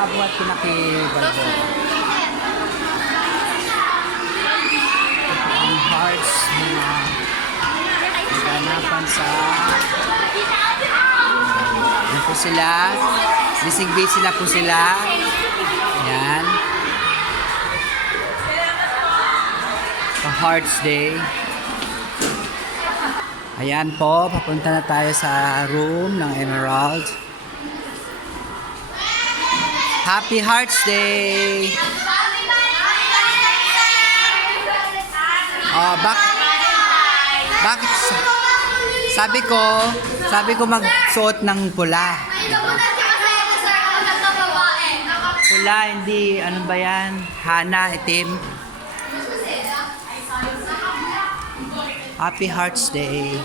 pabuhat ko na kay Balbo. Ang hearts na naganapan sa... Yan po sila. Bising busy na po sila. Yan. Sa Hearts Day. Ayan po, papunta na tayo sa room ng Emerald. Happy Hearts Day! Oh, bak bakit sa- sabi ko, sabi ko magsuot ng pula. Pula, hindi, ano ba yan? Hana, itim. Happy Hearts Day.